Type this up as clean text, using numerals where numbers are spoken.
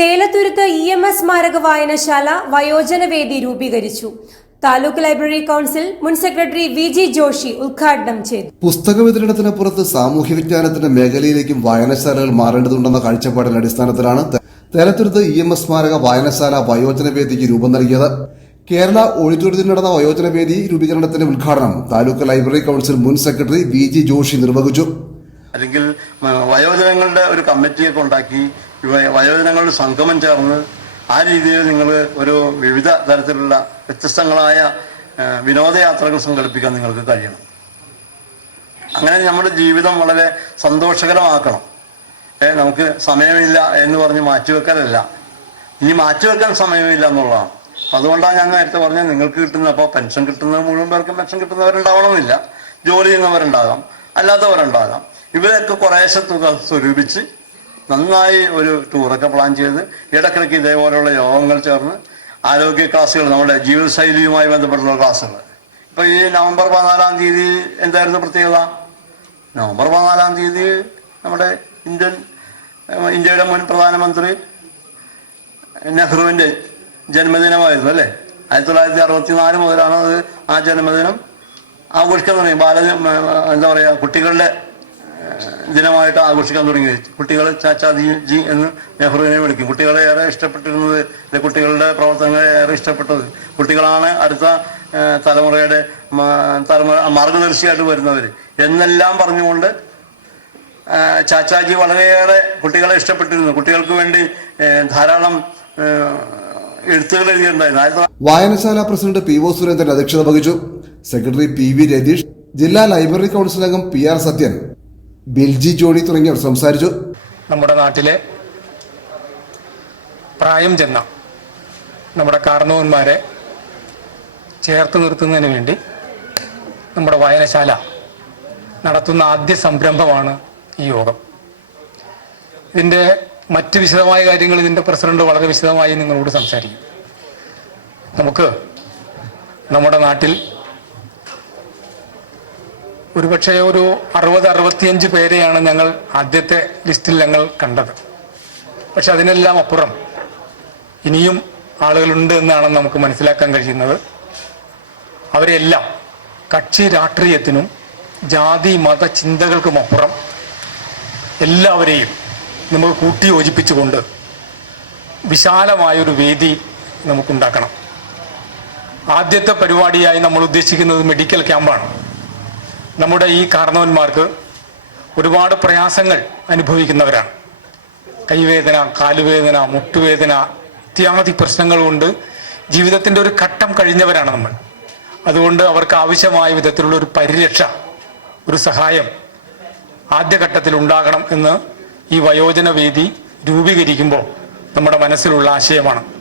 Thelathuruthu EMS സ്മാരക വായനശാല വയോജനവേദി രൂപീകരിച്ചു. താലൂക്ക് ലൈബ്രറി കൗൺസിൽ മുൻ സെക്രട്ടറി VG ജോഷി ഉദ്ഘാടനം ചെയ്തു. പുസ്തക വിതരണത്തിന് പുറത്ത് സാമൂഹ്യ വിജ്ഞാനത്തിന്റെ മേഖലയിലേക്കും വായനശാലകൾ മാറേണ്ടതുണ്ടെന്ന കാഴ്ചപ്പാടിന്റെ അടിസ്ഥാനത്തിലാണ് തേലത്തുരുത്ത് EMS സ്മാരക വായനശാല വയോജനവേദിക്ക് രൂപം നൽകിയത്. കേരള ഓഡിറ്റോറിയത്തിൽ നടന്ന വയോജനവേദി രൂപീകരണത്തിന്റെ ഉദ്ഘാടനം താലൂക്ക് ലൈബ്രറി കൗൺസിൽ മുൻ സെക്രട്ടറി VG ജോഷി നിർവഹിച്ചു. അല്ലെങ്കിൽ വയോജനങ്ങളുടെ ഒരു കമ്മിറ്റിയൊക്കെ ഉണ്ടാക്കി വയോജനങ്ങളുടെ സംഗമം ചേർന്ന് ആ രീതിയിൽ നിങ്ങൾ ഒരു വിവിധ തരത്തിലുള്ള വ്യത്യസ്തങ്ങളായ വിനോദയാത്രകൾ സംഘടിപ്പിക്കാൻ നിങ്ങൾക്ക് കഴിയണം. അങ്ങനെ നമ്മുടെ ജീവിതം വളരെ സന്തോഷകരമാക്കണം. നമുക്ക് സമയമില്ല എന്ന് പറഞ്ഞ് മാറ്റിവെക്കലല്ല, ഇനി മാറ്റിവെക്കാൻ സമയമില്ല എന്നുള്ളതാണ്. അതുകൊണ്ടാണ് ഞാൻ നേരത്തെ പറഞ്ഞത്, നിങ്ങൾക്ക് കിട്ടുന്ന അപ്പോൾ പെൻഷൻ കിട്ടുന്ന മുഴുവൻ പേർക്കും പെൻഷൻ കിട്ടുന്നവരുണ്ടാവണമെന്നില്ല, ജോലി ചെയ്യുന്നവരുണ്ടാകാം, അല്ലാത്തവരുണ്ടാകാം. ഇവരൊക്കെ കുറേശ്ശെ തുക സ്വരൂപിച്ച് നന്നായി ഒരു ടൂറൊക്കെ പ്ലാൻ ചെയ്ത് ഇടയ്ക്കിടയ്ക്ക് ഇതേപോലെയുള്ള യോഗങ്ങൾ ചേർന്ന് ആരോഗ്യ ക്ലാസ്സുകൾ, നമ്മുടെ ജീവിതശൈലിയുമായി ബന്ധപ്പെട്ടുള്ള ക്ലാസ്സുകൾ. ഇപ്പോൾ ഈ നവംബർ 14-ാം തീയതി എന്തായിരുന്നു പ്രത്യേകത? നവംബർ 14-ാം തീയതി നമ്മുടെ ഇന്ത്യയുടെ മുൻ പ്രധാനമന്ത്രി നെഹ്റുവിൻ്റെ ജന്മദിനമായിരുന്നു അല്ലേ? 1964 മുതലാണ് അത് ആ ജന്മദിനം ആഘോഷിക്കാൻ തുടങ്ങി. എന്താ പറയുക, കുട്ടികളുടെ ദിനമായിട്ട് ആഘോഷിക്കാൻ തുടങ്ങി. കുട്ടികൾ ചാച്ചാജി എന്ന് നെഹ്റുവിനെ വിളിക്കും. കുട്ടികളെ ഏറെ ഇഷ്ടപ്പെട്ടിരുന്നത്, കുട്ടികളുടെ പ്രവർത്തനങ്ങളെ ഏറെ ഇഷ്ടപ്പെട്ടത് കുട്ടികളാണ് അടുത്ത തലമുറയുടെ മാർഗദർശിയായിട്ട് വരുന്നവർ എന്നെല്ലാം പറഞ്ഞുകൊണ്ട് ചാച്ചാജി വളരെയേറെ കുട്ടികളെ ഇഷ്ടപ്പെട്ടിരുന്നു. കുട്ടികൾക്ക് വേണ്ടി ധാരാളം എഴുത്തുകൾ എഴുതിയിട്ടുണ്ടായിരുന്നു. വായനശാല പ്രസിഡന്റ് PO സുരേന്ദ്രൻ അധ്യക്ഷത വഹിച്ചു. സെക്രട്ടറി PV രതീഷ്, ജില്ലാ ലൈബ്രറി കൗൺസിൽ അംഗം PR സത്യൻ, ബിൽജി ജോണി തുടങ്ങിയവർ സംസാരിച്ചു. നമ്മുടെ നാട്ടിലെ പ്രായം ചെന്ന നമ്മുടെ കാരണവന്മാരെ ചേർത്ത് നിർത്തുന്നതിന് വേണ്ടി നമ്മുടെ വായനശാല നടത്തുന്ന ആദ്യ സംരംഭമാണ് ഈ യോഗം. ഇതിൻ്റെ മറ്റ് വിശദമായ കാര്യങ്ങൾ ഇതിൻ്റെ പ്രസിഡന്റ് വളരെ വിശദമായി നിങ്ങളോട് സംസാരിക്കും. നമുക്ക് നമ്മുടെ നാട്ടിൽ ഒരുപക്ഷെ ഒരു 60-65 പേരെയാണ് ഞങ്ങൾ ആദ്യത്തെ ലിസ്റ്റിൽ ഞങ്ങൾ കണ്ടത്. പക്ഷെ അതിനെല്ലാം അപ്പുറം ഇനിയും ആളുകളുണ്ട് എന്നാണ് നമുക്ക് മനസ്സിലാക്കാൻ കഴിയുന്നത്. അവരെല്ലാം കക്ഷി രാഷ്ട്രീയത്തിനും ജാതി മത ചിന്തകൾക്കും അപ്പുറം എല്ലാവരെയും നമുക്ക് കൂട്ടിയോജിപ്പിച്ചുകൊണ്ട് വിശാലമായൊരു വേദി നമുക്കുണ്ടാക്കണം. ആദ്യത്തെ പരിപാടിയായി നമ്മൾ ഉദ്ദേശിക്കുന്നത് മെഡിക്കൽ ക്യാമ്പാണ്. നമ്മുടെ ഈ കാരണവന്മാർക്ക് ഒരുപാട് പ്രയാസങ്ങൾ അനുഭവിക്കുന്നവരാണ്. കൈവേദന, കാലുവേദന, മുട്ടുവേദന ഇത്യാദി പ്രശ്നങ്ങൾ കൊണ്ട് ജീവിതത്തിൻ്റെ ഒരു ഘട്ടം കഴിഞ്ഞവരാണ് നമ്മൾ. അതുകൊണ്ട് അവർക്ക് ആവശ്യമായ വിധത്തിലുള്ള ഒരു പരിരക്ഷ, ഒരു സഹായം ആദ്യഘട്ടത്തിൽ ഉണ്ടാകണം എന്ന് ഈ വയോജന വേദി രൂപീകരിക്കുമ്പോൾ നമ്മുടെ മനസ്സിലുള്ള ആശയമാണ്.